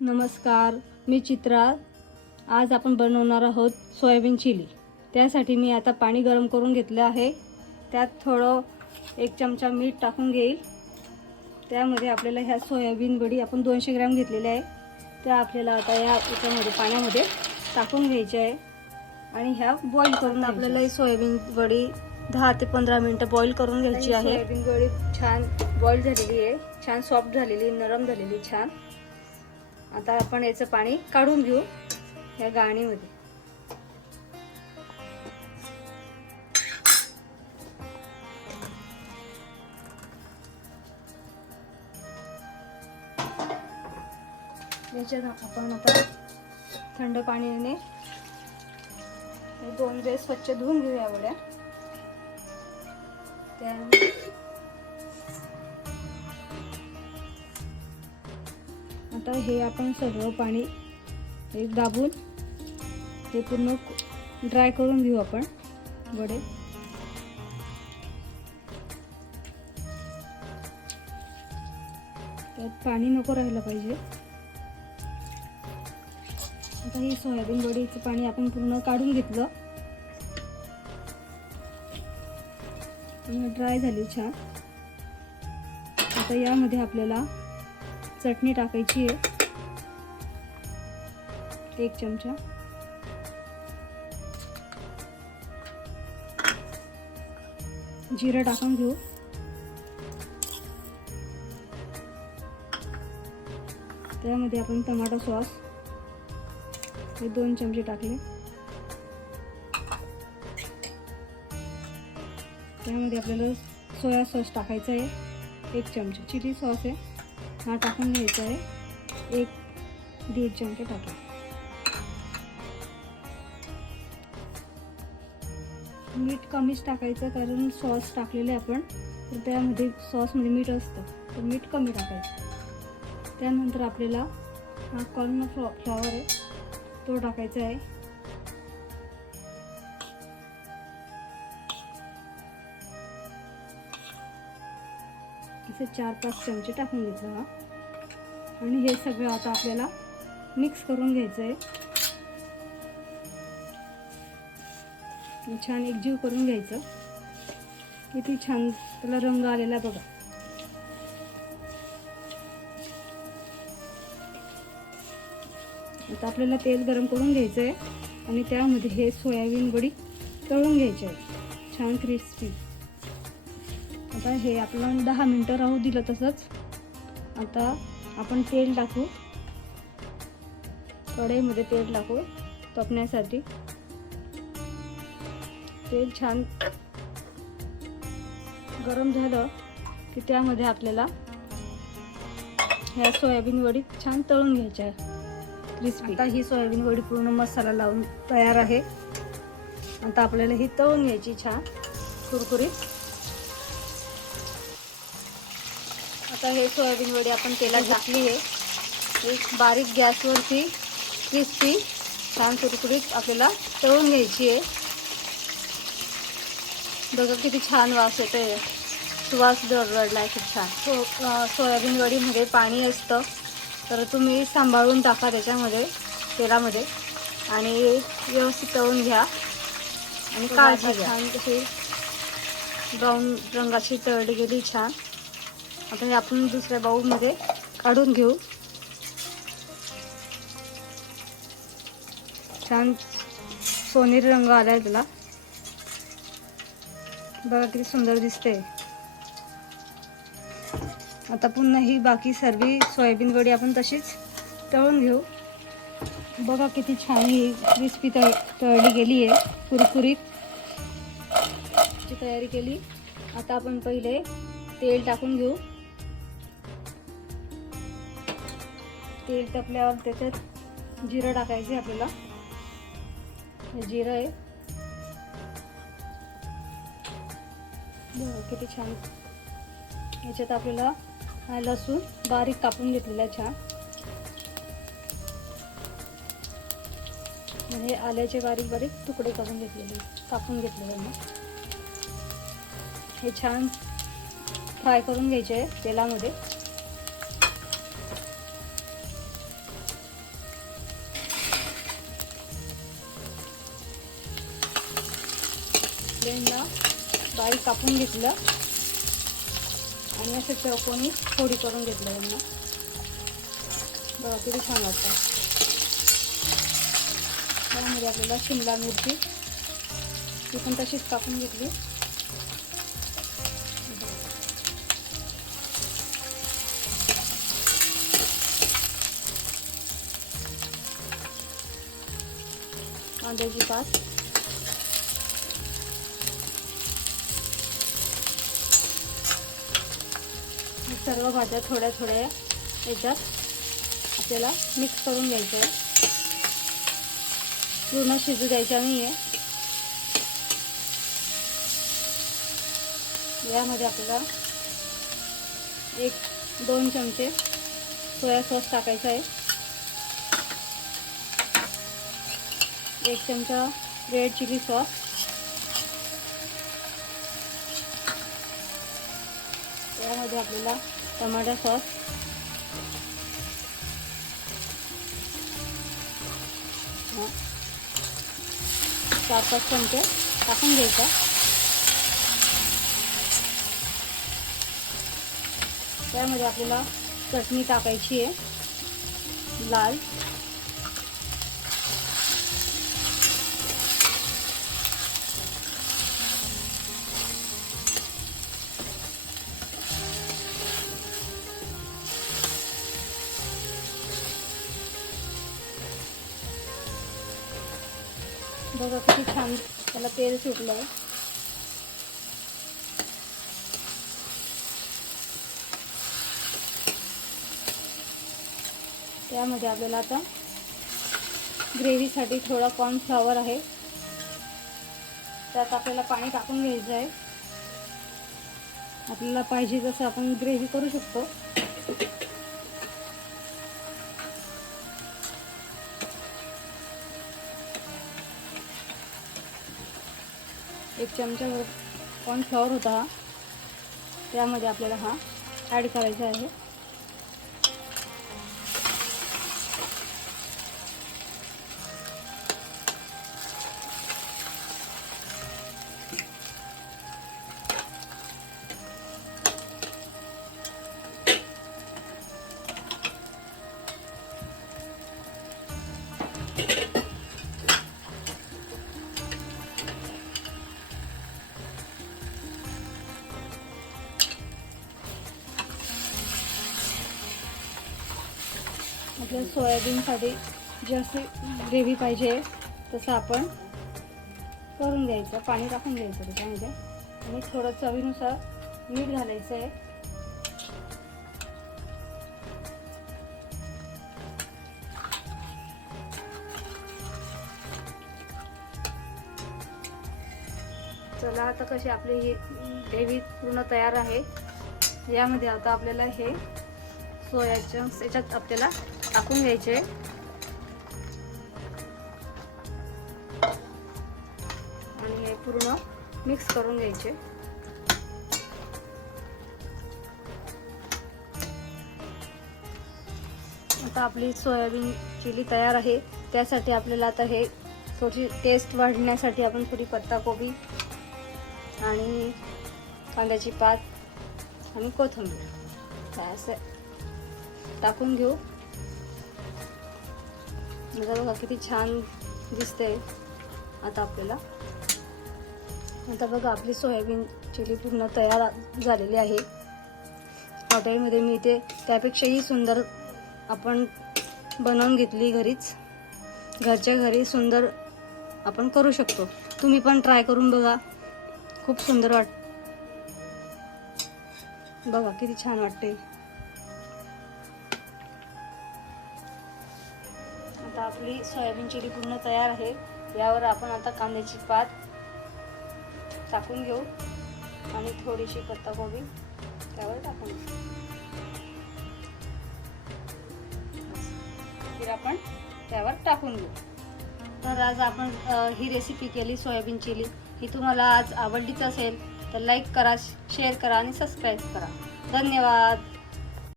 नमस्कार, मी चित्रा। आज आपण बनवणार आहोत सोयाबीन चिली। त्यासाठी मी आता पाणी गरम करून घेतले आहे। त्यात थोडं 1 चमचा मीठ टाकून घेईल। त्यामध्ये आपल्याला ह्या सोयाबीन वडी आपण 200 ग्रॅम घेतलेले आहे, त्या आपल्याला आता याच्यामध्ये पाण्यामध्ये टाकून घ्यायचे आहे आणि ह्या बॉईल करून आपल्याला ही सोयाबीन वडी 10 ते 15 मिनिटं बॉईल करून घ्यायची आहे। सोयाबीन वडी छान बॉईल झालेली आहे, छान सॉफ्ट झालेली, नरम झालेली छान। आता आपण याचं पाणी काढून घेऊ या गाळणीमध्ये। याच्यात आपण आता थंड पाण्याने 2 वेळेस स्वच्छ धुवून घेऊ या वड्या। आता हे आपण सगळं पाणी एक दाबून ते पूर्ण ड्राय करून घेऊ आपण वडे। त्यात पाणी नको राहिलं पाहिजे। आता ही सोयाबीन वडीचं पाणी आपण पूर्ण काढून घेतलं, ड्राय झाली छान। आता यामध्ये आपल्याला चटणी टाकायची आहे, 1 चमचा। जिरं टाकून घेऊ। त्यामध्ये आपण टोमॅटो सॉस हे 2 चमचे टाकले। त्यामध्ये आपल्याला सोया सॉस टाकायचा आहे, 1 चमचा। चिली सॉस आहे हा टाकून घ्यायचा आहे, 1-1.5 चमचे टाका। मीठ कमीच टाकायचं, कारण सॉस टाकलेले आपण तर त्यामध्ये सॉसमध्ये मीठ असतं, तर मीठ कमी टाकायचं। त्यानंतर आपल्याला हा कॉर्न फ्लॉवर आहे तो टाकायचा आहे, असे 4-5 चमचे टाकून घ्यायचं हा। आणि हे सगळं आता आपल्याला मिक्स करून घ्यायचं आहे, छान एकजीव करून घ्यायचं। किती छान त्याला रंग आलेला बघा। आता आपल्याला तेल गरम करून घ्यायचं आहे आणि त्यामध्ये हे सोयाबीन वडी तळून घ्यायची आहे, छान क्रिस्पी। आता हे आपल्याला 10 मिनिटं राहू दिलं तसंच। आता आपण तेल टाकू, कढईमध्ये तेल टाकू तपण्यासाठी। तेल छान गरम झालं की त्यामध्ये आपल्याला ह्या सोयाबीन वडी छान तळून घ्यायच्या आहे, क्रिस्पी। आता ही सोयाबीन वडी पूर्ण मसाला लावून तयार आहे। आता आपल्याला ही तळून घ्यायची छान कुरकुरीत। आता हे सोयाबीन वडी आपण तेलात टाकली आहे, एक बारीक गॅसवरती क्रिस्पी छान कुरकुरीत आपल्याला तळून घ्यायची आहे। बघा किती छान वास येतोय, सुवास दरवळलाय खूप छान। सोयाबीन वडीमध्ये पाणी असतं, तर तुम्ही सांभाळून टाका त्याच्यामध्ये तेलामध्ये आणि व्यवस्थित तळून घ्या आणि काळजी घ्या। छान कशी ब्राऊन रंगाची तळली गेली छान। आता हे आपण दुसऱ्या बाउलमध्ये काढून घेऊ। छान सोनेरी रंग आलाय त्याला, बघा किती सुंदर दिसते। आता पुन्हा ही बाकी सर्व सोयाबीन वडी आपण तशीच तळून घेऊ। बघा किती छान ही क्रिस्पी तळली गेली आहे, कुरकुरीत ची तयारी केली। आता आपण पहिले तेल टाकून घेऊ। तेल तापल्यावर त्याच्यात जिरं टाकायचे आपल्याला, जिरं आहे किती छान। याच्यात आपल्याला हा लसूण बारीक कापून घेतलेला छान, म्हणजे आल्याचे बारीक बारीक तुकडे कापून घेतलेले ना। हे छान फ्राय करून घ्यायचे तेलामध्ये। आपल्याला बारीक कापून घेतलं आणि असं चौकोनी फोडी करून घेतलं यांना. बघा किती छान वाटतं. त्यामध्ये आपल्याला शिमला मिरची ती पण तशीच कापून घेतली. कांद्याची पात, सर्व भाज्या थोड्या थोड्या याच्यात आपल्याला मिक्स करून घ्यायचं आहे. पूर्ण शिजू द्यायचा नाही आहे. यामध्ये आपल्याला 1-2 चमचे सोया सॉस टाकायचा आहे. 1 चमचा रेड चिली सॉस, यामध्ये आपल्याला टमाटा सॉस, हां 4-5 चमचे टाकून घ्यायचा. त्यामध्ये आपल्याला चटणी टाकायची आहे लाल. बघा किती छान त्याला तेल सुटलं आहे. त्यामध्ये आपल्याला आता ग्रेव्हीसाठी थोडा कॉर्नफ्लॉवर आहे, त्यात आपल्याला पाणी टाकून घ्यायचं आहे. आपल्याला पाहिजे तसं आपण ग्रेव्ही करू शकतो. एक चमचा कॉर्नफ्लॉवर होता हा, त्यामध्ये आपल्याला हा ॲड करायचा आहे. आपल्या सोयाबीनसाठी जशी ग्रेव्ही पाहिजे तसं आपण करून घ्यायचं. पाणी टाकून घ्यायचं त्याच्यामध्ये आणि थोडं चवीनुसार मीठ घालायचं आहे. चला आता कशी आपली ही ग्रेव्ही पूर्ण तयार आहे. यामध्ये आता आपल्याला हे सोया चंक्स याच्यात आपल्याला टाकून घ्यायचे आणि हे पूर्ण मिक्स करून घ्यायचे. आता आपली सोयाबीन चिली तयार आहे. त्यासाठी आपल्याला आता हे थोडी टेस्ट वाढण्यासाठी आपण थोडी पत्ताकोबी आणि कांद्याची पात आणि कोथिंबीर असं टाकून घेऊ. आता बघा किती छान दिसते. आता आपल्याला आता बघा आपली सोयाबीन चिली पूर्ण तयार झालेली आहे. हॉटेलमध्ये मिळते त्यापेक्षाही सुंदर आपण बनवून घेतली घरीच. घरच्या घरी सुंदर आपण करू शकतो. तुम्ही पण ट्राय करून बघा, खूप सुंदर बघा किती छान वाटते. आता आपली सोयाबीन चिली पूर्ण तयार आहे. यावर आपण आता कांद्याची पात टाकून घेऊ आणि थोडीशी पत्ताकोबी त्यावर टाकून घेऊ. फिर आपण त्यावर टाकून घेऊ. तर आज आपण ही रेसिपी केली सोयाबीन चिली. ही तुम्हाला आज आवडलीच असेल तर लाईक करा, शेअर करा आणि सबस्क्राईब करा. धन्यवाद.